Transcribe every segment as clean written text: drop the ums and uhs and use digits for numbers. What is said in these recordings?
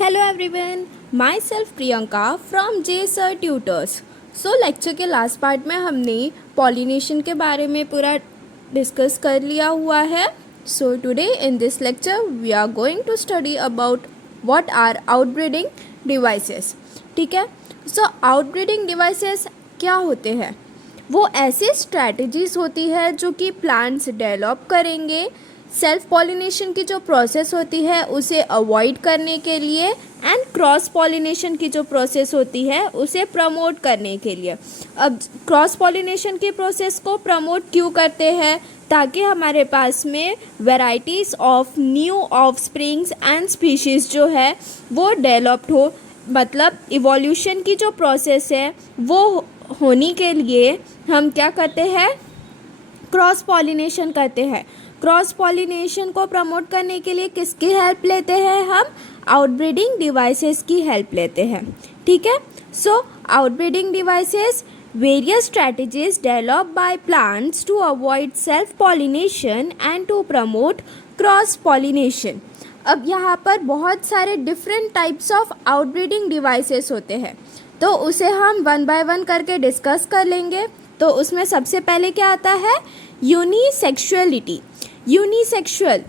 Hello everyone, my self Priyanka from J sir tutors. So lecture के last part में हमने pollination के बारे में पूरा डिस्कस कर लिया हुआ है। So today in this lecture we are going to study about what are outbreeding devices. ठीक है, सो आउटब्रीडिंग डिवाइसेस क्या होते हैं? वो ऐसी स्ट्रैटेजीज होती है जो कि प्लांट्स डेवलप करेंगे सेल्फ पॉलिनेशन की जो प्रोसेस होती है उसे अवॉइड करने के लिए एंड क्रॉस पॉलिनेशन की जो प्रोसेस होती है उसे प्रमोट करने के लिए। अब क्रॉस पॉलिनेशन की प्रोसेस को प्रमोट क्यों करते हैं? ताकि हमारे पास में varieties of new offsprings and species जो है वो डेवलप्ड हो, मतलब इवोल्यूशन की जो प्रोसेस है वो होने के लिए हम क्या करते हैं? क्रॉस पॉलिनेशन करते हैं। क्रॉस पॉलिनेशन को प्रमोट करने के लिए किसकी हेल्प लेते हैं? हम आउटब्रीडिंग डिवाइसेस की हेल्प लेते हैं। ठीक है, so outbreeding devices various strategies develop by plants to avoid self pollination and to promote cross pollination. अब यहाँ पर बहुत सारे different types of outbreeding devices होते हैं, तो उसे हम वन बाय वन करके डिस्कस कर लेंगे। तो उसमें सबसे पहले क्या आता है? Unisexuality. Unisexual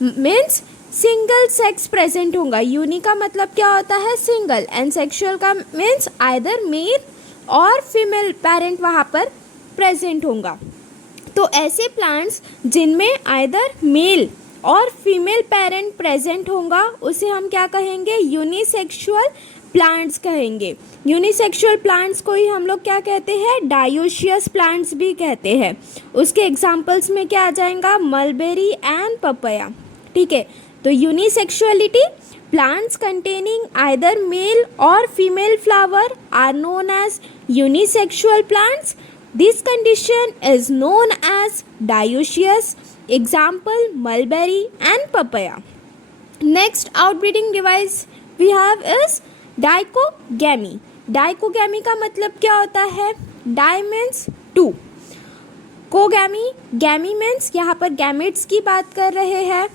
means single sex present होगा। यूनि का मतलब क्या होता है? सिंगल, एंड सेक्सुअल का मीन्स आइदर मेल और फीमेल पेरेंट वहाँ पर प्रेजेंट होगा। तो ऐसे प्लांट्स जिनमें आइदर मेल और फीमेल पेरेंट प्रेजेंट होगा उसे हम क्या कहेंगे? यूनिसेक्सुअल प्लांट्स कहेंगे। यूनिसेक्सुअल प्लांट्स को ही हम लोग क्या कहते हैं? डायोशियस प्लांट्स भी कहते हैं। उसके एग्जांपल्स में क्या आ जाएगा? Mulberry and papaya. ठीक है, तो unisexuality plants containing either male और female flower are known as unisexual plants. This condition is known as dioecious. Example mulberry and papaya. Next outbreeding device we have is dichogamy. Dichogamy का मतलब क्या होता है? Di means two, cogamy, gamy means यहाँ पर gametes की बात कर रहे हैं।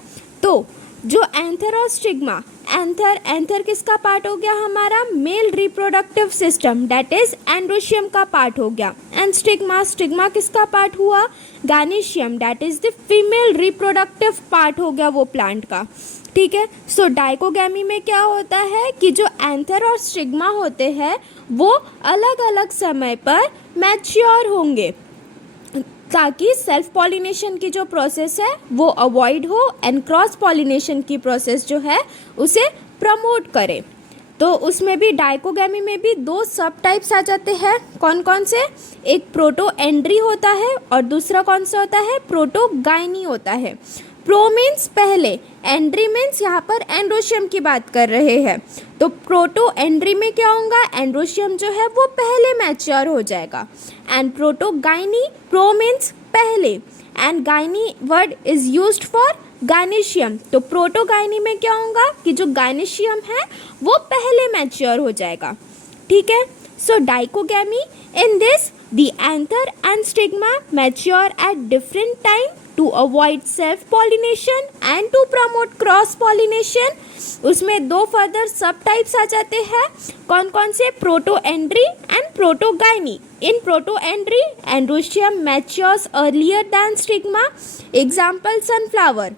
तो जो एंथर और स्टिग्मा, एंथर किसका पार्ट हो गया? हमारा male reproductive system, that is androecium का पार्ट हो गया। एंड स्टिग्मा किसका पार्ट हुआ? Gynoecium, that is the female reproductive part हो गया वो प्लांट का। ठीक है, सो डाइकोगैमी में क्या होता है कि जो एंथर और स्टिग्मा होते हैं वो अलग अलग समय पर मैच्योर होंगे ताकि सेल्फ पॉलिनेशन की जो प्रोसेस है वो अवॉइड हो एंड क्रॉस पॉलिनेशन की प्रोसेस जो है उसे प्रमोट करे। तो उसमें भी डाइकोगैमी में भी दो सब टाइप्स आ जाते हैं। कौन कौन से? एक प्रोटोएंड्री होता है और दूसरा कौन सा होता है? प्रोटोगाइनी होता है। प्रो मीन्स पहले, एंड्री मीन्स यहाँ पर एंड्रोशियम की बात कर रहे हैं। तो प्रोटो एंड्री में क्या होगा? एंड्रोशियम जो है वो पहले मैच्योर हो जाएगा। एंड प्रोटोगाइनी, प्रो मीन्स पहले and gynae word is used for gynoecium. तो प्रोटोगाइनी में क्या होगा कि जो गायनेशियम है वो पहले मैच्योर हो जाएगा। ठीक है, so dichogamy in this the anther and stigma mature at different time to avoid self pollination and to promote cross pollination। उसमें दो फर्दर सब टाइप्स आ जाते हैं। कौन कौन से? Protandry and protogyny. In protandry androecium matures earlier than stigma. Example sunflower.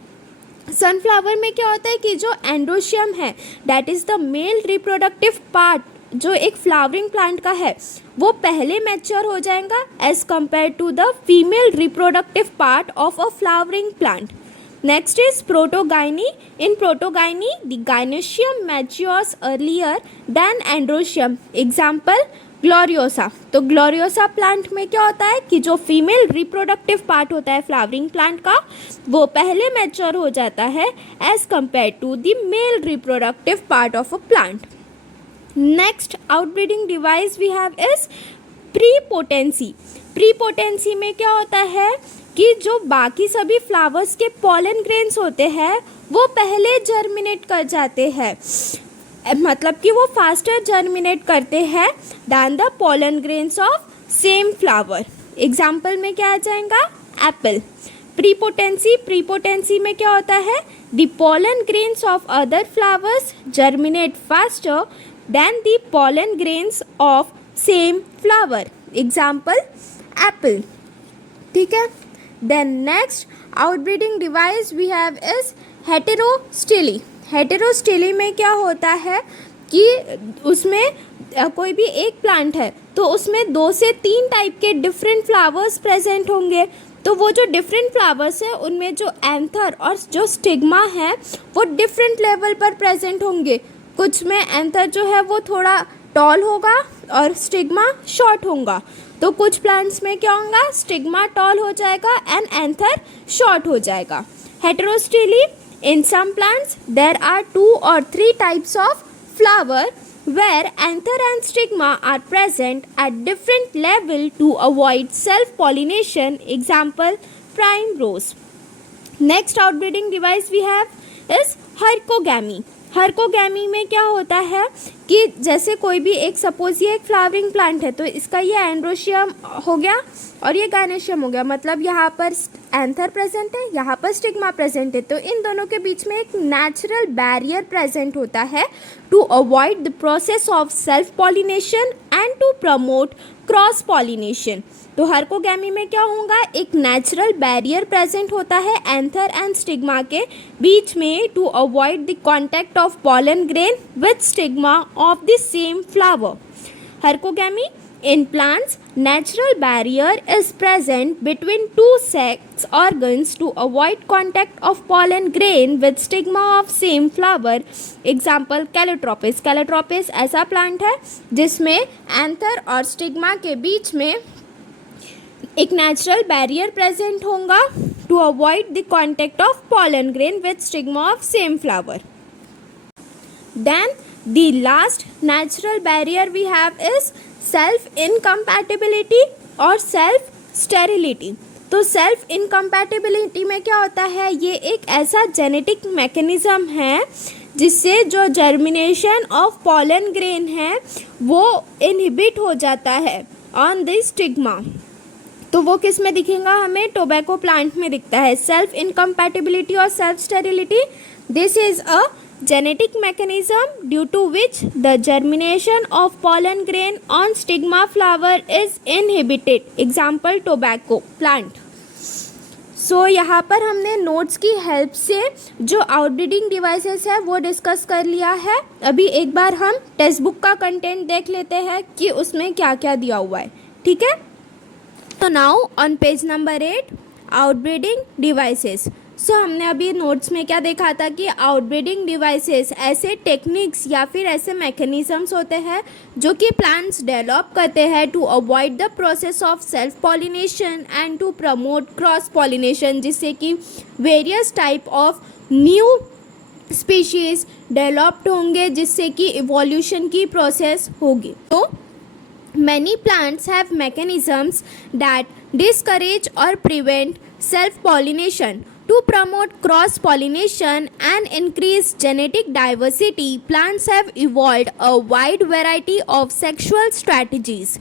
Sunflower में क्या होता है कि जो एंड्रोशियम है that is the male reproductive part जो एक फ्लावरिंग प्लांट का है वो पहले मैच्योर हो जाएगा as compare to the female reproductive part of a flowering plant. Next is protogyny. In protogyny the gynoecium matures earlier than androecium. Example gloriosa. तो gloriosa plant में क्या होता है कि जो फीमेल रिप्रोडक्टिव पार्ट होता है फ्लावरिंग प्लांट का वो पहले मैच्योर हो जाता है as compare to the male reproductive part of a plant. Next outbreeding device we have is prepotency. Prepotency में क्या होता है कि जो बाकी सभी फ्लावर्स के पॉलन ग्रेन्स होते हैं वो पहले जर्मिनेट कर जाते हैं, मतलब कि वो फास्टर जर्मिनेट करते हैं than the pollen grains of same flower. Example में क्या आ जाएगा? एप्पल। प्रीपोटेंसी में क्या होता है? The pollen grains of other flowers germinate faster than the pollen grains of same flower. Example, apple. ठीक है. Then next outbreeding device we have is heterostyle. हेटेरोस्टिली में क्या होता है कि उसमें कोई भी एक प्लांट है तो उसमें 2 से 3 टाइप के डिफरेंट फ्लावर्स प्रेजेंट होंगे. तो वो जो डिफरेंट फ्लावर्स है उनमें जो एंथर और जो स्टिग्मा है वो डिफरेंट लेवल पर प्रेजेंट होंगे. कुछ में एंथर जो है वो थोड़ा टॉल होगा और स्टिग्मा शॉर्ट होगा. तो कुछ प्लांट्स में क्या होगा? स्टिग्मा टॉल हो जाएगा एंड एंथर शॉर्ट हो जाएगा. हेटेरोस्टिली, in some plants there are 2 or 3 types of flower where anther and stigma are present at different level to avoid self pollination. Example, primrose. Next outbreeding device we have is hercogamy. हर्कोगैमी में क्या होता है कि जैसे कोई भी एक suppose ये एक फ्लावरिंग प्लांट है तो इसका ये एंड्रोशियम हो गया और ये गायनेशियम हो गया. मतलब यहाँ पर एंथर प्रेजेंट है, यहाँ पर स्टिग्मा प्रेजेंट है. तो इन दोनों के बीच में एक नेचुरल बैरियर प्रेजेंट होता है to avoid the process of self pollination and to promote cross pollination. तो हर्कोगैमी में क्या होगा? एक नेचुरल बैरियर प्रेजेंट होता है एंथर एंड स्टिग्मा के बीच में to avoid the contact of pollen grain with stigma of the same flower. Herkogamy in plants, natural barrier is present between 2 sex organs to avoid contact of pollen grain with stigma of same flower. Example, calotropis. calotropis ऐसा plant है जिसमें anther और stigma के बीच में एक natural barrier present होगा to avoid the contact of pollen grain with stigma of same flower. Then the last natural barrier we have is self incompatibility और सेल्फ स्टेरिलिटी. तो सेल्फ इनकम्पैटिबिलिटी में क्या होता है? ये एक ऐसा जेनेटिक मैकेनिज़्म है जिससे जो जर्मिनेशन ऑफ पॉलन ग्रेन है वो इनहिबिट हो जाता है ऑन द स्टिग्मा. तो वो किस में दिखेगा? हमें टोबैको प्लांट में दिखता है. सेल्फ इनकम्पैटिबिलिटी और self sterility, this is a genetic mechanism due to which the germination of pollen grain on stigma flower is inhibited. Example, tobacco plant. So यहाँ पर हमने नोट्स की हेल्प से जो आउटब्रीडिंग डिवाइसेस है वो डिस्कस कर लिया है. अभी एक बार हम टेक्स्ट बुक का कंटेंट देख लेते हैं कि उसमें क्या क्या दिया हुआ है. ठीक है. तो now on page number 8 outbreeding devices. So हमने अभी नोट्स में क्या देखा था कि आउटब्रीडिंग डिवाइसेस ऐसे टेक्निक्स या फिर ऐसे मैकेनिज़म्स होते हैं जो कि प्लांट्स डेवलप करते हैं to avoid the process of self pollination and to promote cross pollination, जिससे कि various type of new species developed होंगे जिससे कि इवोल्यूशन की प्रोसेस होगी. तो many plants have mechanisms that discourage or prevent self-pollination. To promote cross-pollination and increase genetic diversity, plants have evolved a wide variety of sexual strategies.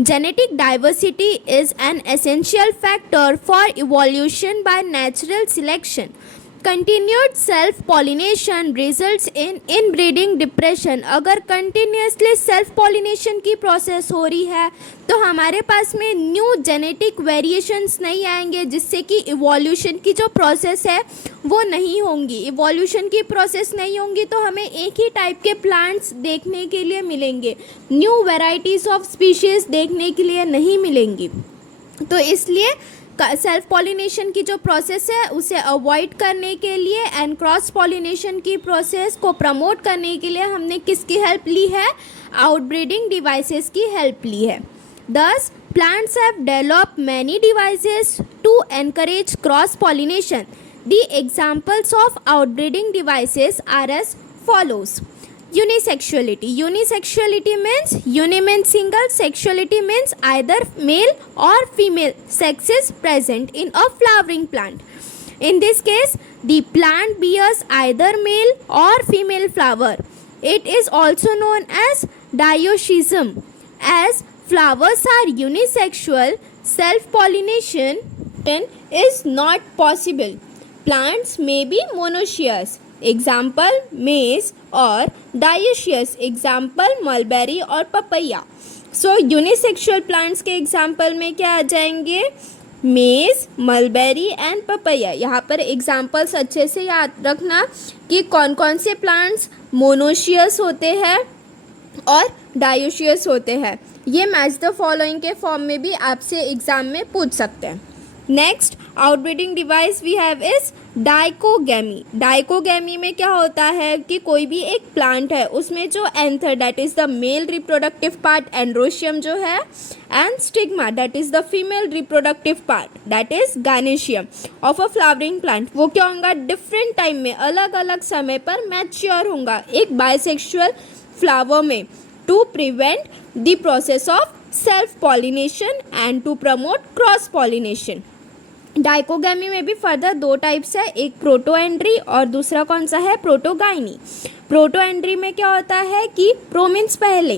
Genetic diversity is an essential factor for evolution by natural selection. Continued self pollination results in inbreeding depression. अगर continuously self pollination की process हो रही है तो हमारे पास में new genetic variations नहीं आएंगे जिससे कि इवोल्यूशन की जो प्रोसेस है वो नहीं होंगी. इवोल्यूशन की प्रोसेस नहीं होंगी तो हमें एक ही टाइप के प्लांट्स देखने के लिए मिलेंगे, न्यू वेराइटीज़ ऑफ स्पीशीज़ देखने के लिए नहीं मिलेंगी. तो इसलिए सेल्फ पॉलिनेशन की जो प्रोसेस है उसे अवॉइड करने के लिए एंड क्रॉस पॉलिनेशन की प्रोसेस को प्रमोट करने के लिए हमने किसकी हेल्प ली है? आउटब्रीडिंग डिवाइसेस की हेल्प ली है. Thus, plants have developed many devices to encourage cross pollination. The examples of outbreeding devices are as follows. Unisexuality. Unisexuality means uni means single, sexuality means either male or female sex is present in a flowering plant. In this case, the plant bears either male or female flower. It is also known as dioecium. As flowers are unisexual, self-pollination certain is not possible. Plants may be monoecious, example maize, or dioecious, example mulberry और papaya. So unisexual plants के example में क्या आ जाएंगे? मेज, mulberry and papaya. यहाँ पर examples अच्छे से याद रखना कि कौन कौन से प्लांट्स मोनोशियस होते हैं और डायोशियस होते हैं. ये मैच द फॉलोइंग के फॉर्म में भी आपसे एग्जाम में पूछ सकते हैं. Next outbreeding device we have is dichogamy. Dichogamy में क्या होता है कि कोई भी एक प्लांट है उसमें जो anther that is the male reproductive part androecium जो है and stigma that is the female reproductive part that is gynoecium of a flowering plant, वो क्या होगा डिफरेंट टाइम में अलग अलग समय पर मैच्योर होगा एक बाइसेक्सुअल फ्लावर में to prevent the process of self pollination and to promote cross pollination. Dichogamy में भी फर्दर दो टाइप्स है, एक प्रोटोएंड्री और दूसरा कौन सा है? प्रोटोगाइनी. प्रोटोएंड्री में क्या होता है कि प्रो मीन्स पहले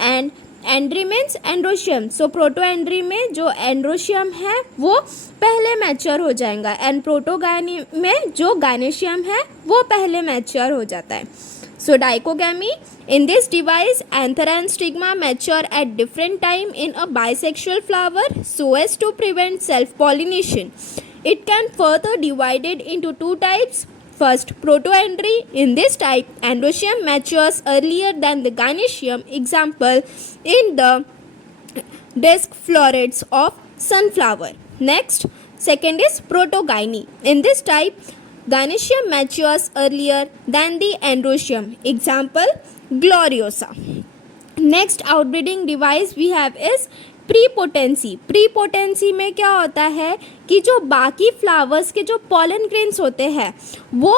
and andry means androecium. So protandry में जो एंड्रोशियम है वो पहले मैच्योर हो जाएगा एंड प्रोटोगाइनी में जो गायनेशियम है वो पहले मैच्योर हो जाता है. So dichogamy, in this device, anther and stigma mature at different time in a bisexual flower so as to prevent self-pollination. It can further divided into two types. First, protoandry. In this type, androecium matures earlier than the gynoecium. Example, in the disc florets of sunflower. Next, second is protogyny. In this type, gynoecium matures earlier than the androecium. Example, gloriosa. Next outbreeding device we have is prepotency. Prepotency में क्या होता है कि जो बाकी flowers के जो pollen grains होते हैं वो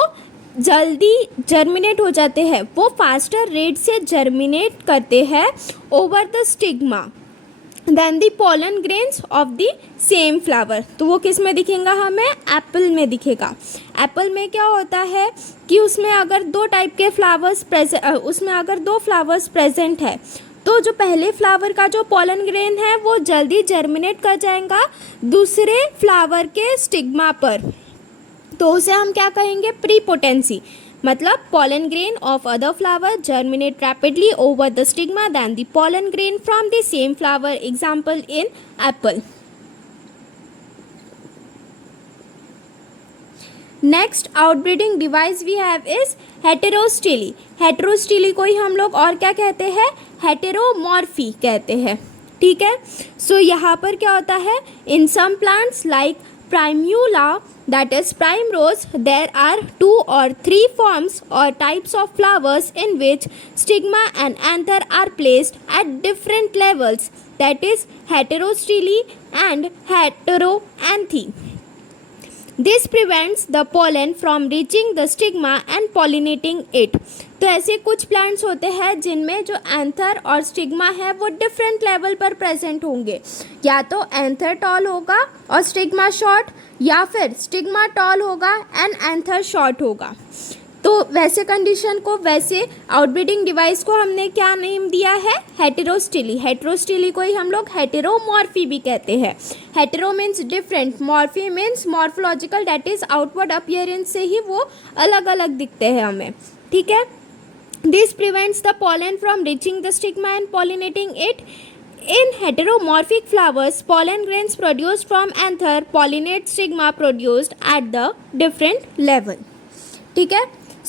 जल्दी जर्मिनेट हो जाते हैं, वो फास्टर रेट से जर्मिनेट करते हैं over the stigma then the pollen grains of the same flower. तो वो किस में दिखेगा? हमें एप्पल में दिखेगा. एप्पल में क्या होता है कि उसमें अगर दो टाइप के फ्लावर्स प्रेजेंट है तो जो पहले फ्लावर का जो पॉलन ग्रेन है वो जल्दी जर्मिनेट कर जाएगा दूसरे फ्लावर के स्टिग्मा पर, तो उसे हम क्या कहेंगे? प्रीपोटेंसी. मतलब pollen grain of other flower germinate rapidly over the stigma than the pollen grain from the same flower. Example in apple. Next outbreeding device we have is heterostily. heterostily को ही हम लोग और क्या कहते हैं? हेटेरोमॉर्फी कहते हैं. ठीक है. सो यहाँ पर क्या होता है? in some plants like primula that is primrose there are 2 or 3 forms or types of flowers in which stigma and anther are placed at different levels, that is heterostily and heteroanthy. This prevents the pollen from reaching the stigma and pollinating it. तो ऐसे कुछ plants होते हैं जिनमें जो anther और stigma है वो डिफरेंट लेवल पर प्रेजेंट होंगे, या तो एंथर टॉल होगा और स्टिग्मा शॉर्ट, या फिर स्टिग्मा टॉल होगा एंड एंथर शॉर्ट होगा. तो वैसे कंडीशन को, वैसे आउटब्रीडिंग डिवाइस को हमने क्या नेम दिया है? हेटेरोस्टिली. हेटेरोस्टिली को ही हम लोग हेटेरोमॉर्फी भी कहते हैं. Hetero means different, Morphy means morphological that is outward appearance से ही वो अलग अलग दिखते हैं हमें. ठीक है. This prevents the pollen from reaching the stigma and pollinating it. In heteromorphic flowers, pollen grains produced from anther pollinate stigma produced at the different level. ठीक है.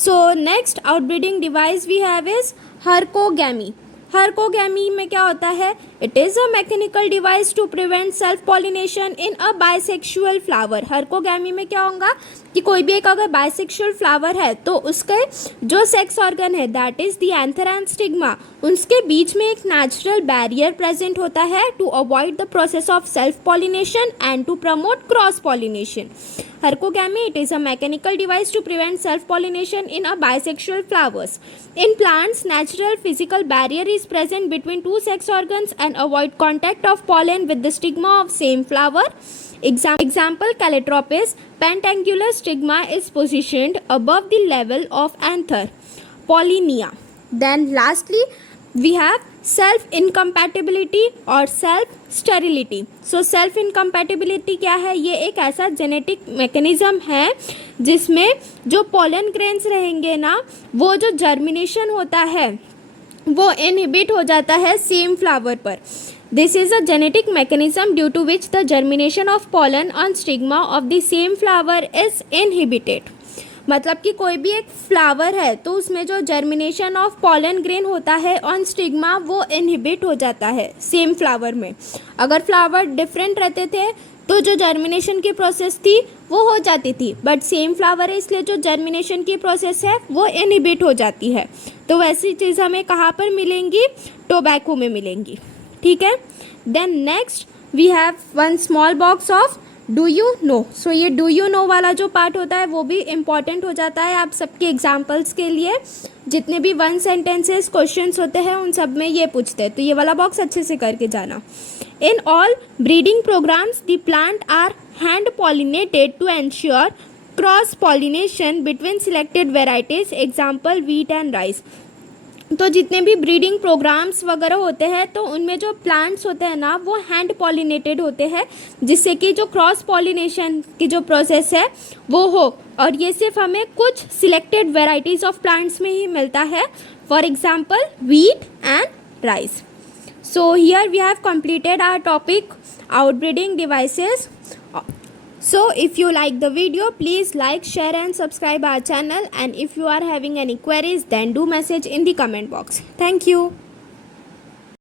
So next outbreeding device we have is hercogamy. हर्कोगैमी में क्या होता है? It is a mechanical device to prevent self pollination in a bisexual flower. Herkogamy में क्या होगा कि कोई भी एक अगर बाइसेक्सुअल फ्लावर है तो उसके जो सेक्स ऑर्गन है that is the anther and stigma, उसके बीच में एक नेचुरल बैरियर प्रेजेंट होता है to avoid the process of self pollination and to promote cross pollination. Hercogamy, it is a mechanical device to prevent self-pollination in a bisexual flowers. In plants, natural physical barrier is present between two sex organs and avoid contact of pollen with the stigma of same flower. Example, Calotropis, pentangular stigma is positioned above the level of anther. Pollinia. Then lastly, we have self incompatibility और self sterility. So self incompatibility क्या है? ये एक ऐसा genetic mechanism है जिसमें जो pollen grains रहेंगे ना, वो जो जर्मिनेशन होता है वो इनहिबिट हो जाता है सेम फ्लावर पर. This is a genetic mechanism due to which the germination of pollen on stigma of the same flower is inhibited. मतलब कि कोई भी एक फ्लावर है तो उसमें जो जर्मिनेशन ऑफ पोलन ग्रेन होता है ऑन स्टिग्मा वो इनहिबिट हो जाता है सेम फ्लावर में. अगर फ्लावर डिफरेंट रहते थे तो जो जर्मिनेशन की प्रोसेस थी वो हो जाती थी, बट सेम फ्लावर है इसलिए जो जर्मिनेशन की प्रोसेस है वो इनहिबिट हो जाती है. तो वैसी चीज़ हमें कहाँ पर मिलेंगी? टोबैको में मिलेंगी. ठीक है. Then next we have one small box of do you know. So ये डू यू नो वाला जो पार्ट होता है वो भी इम्पॉर्टेंट हो जाता है आप सबके एग्जाम्पल्स के लिए. जितने भी वन सेंटेंसेस क्वेश्चंस होते हैं उन सब में ये पूछते हैं, तो ये वाला बॉक्स अच्छे से करके जाना. In all breeding programs the plant are hand pollinated to ensure cross pollination between selected varieties, example wheat and rice. तो जितने भी ब्रीडिंग प्रोग्राम्स वगैरह होते हैं तो उनमें जो प्लांट्स होते हैं ना वो हैंड पॉलिनेटेड होते हैं, जिससे कि जो क्रॉस पॉलिनेशन की जो प्रोसेस है वो हो. और ये सिर्फ हमें कुछ सिलेक्टेड वेराइटीज़ ऑफ प्लांट्स में ही मिलता है, for example wheat and rice. So here we have completed our topic outbreeding devices. So if you like the video, please like, share and subscribe our channel, and if you are having any queries then do message in the comment box. Thank you.